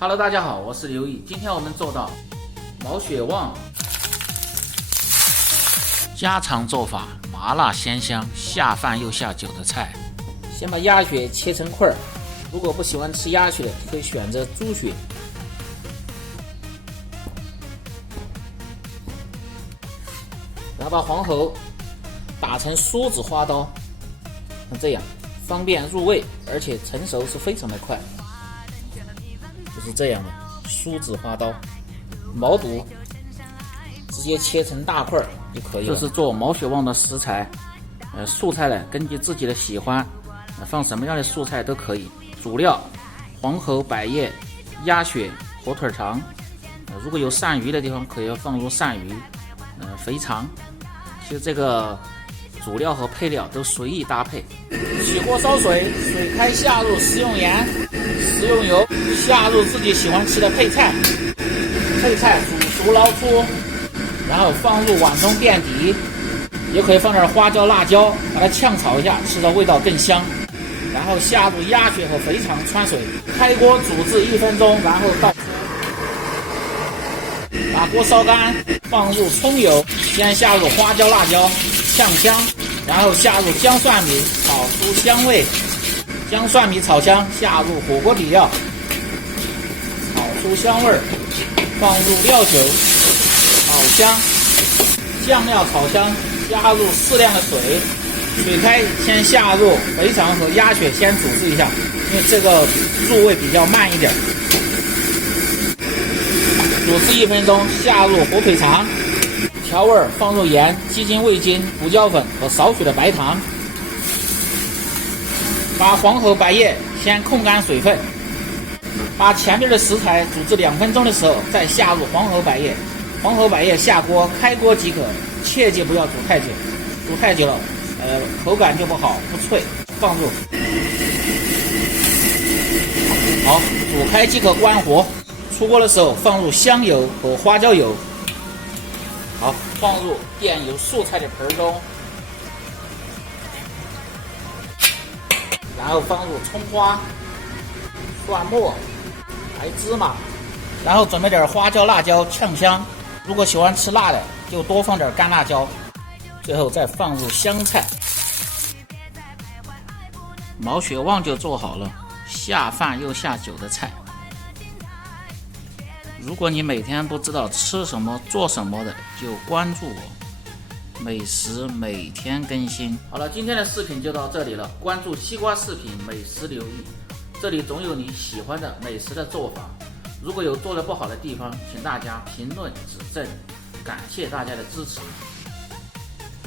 Hello， 大家好，我是刘毅。今天我们做到毛血旺，家常做法，麻辣鲜香，下饭又下酒的菜。先把鸭血切成块儿，如果不喜欢吃鸭血的，可以选择猪血。然后把黄喉打成梳子花刀，像这样方便入味，而且成熟是非常的快。就是这样的梳子花刀，毛肚直接切成大块就可以了。这是做毛血旺的食材，素菜呢根据自己的喜欢，放什么样的素菜都可以。主料黄喉、百叶、鸭血、火腿肠，如果有鳝鱼的地方可以放入鳝鱼，肥肠。其实这个主料和配料都随意搭配。起锅烧水，水开下入食用盐、食用油，下入自己喜欢吃的配菜，煮熟捞出，然后放入碗中垫底，也可以放点花椒、辣椒，把它炝炒一下，吃的味道更香。然后下入鸭血和肥肠汆水，开锅煮至1分钟，然后倒出，把锅烧干，放入葱油，先下入花椒、辣椒炝香，然后下入姜蒜米炒出香味，姜蒜米炒香，下入火锅底料炒出香味，放入料酒炒香，酱料炒香，加入适量的水，水开先下入肥肠和鸭血，先煮制一下，因为这个入味比较慢一点。煮至1分钟，下入火腿肠，调味放入盐、鸡精、味精、胡椒粉和少许的白糖。把黄喉、百叶先控干水分，把前面的食材煮至2分钟的时候，再下入黄喉、百叶。黄喉、百叶下锅，开锅即可，切记不要煮太久，煮太久了，口感就不好，不脆。放入，好，煮开即可关火。出锅的时候放入香油和花椒油，好，放入垫有素菜的盆中，然后放入葱花、蒜末、白芝麻，然后准备点花椒、辣椒炝香。如果喜欢吃辣的，就多放点干辣椒。最后再放入香菜，毛血旺就做好了，下饭又下酒的菜。如果你每天不知道吃什么做什么的，就关注我，美食每天更新。好了，今天的视频就到这里了，关注西瓜视频美食留意，这里总有你喜欢的美食的做法。如果有做得不好的地方，请大家评论指正，感谢大家的支持。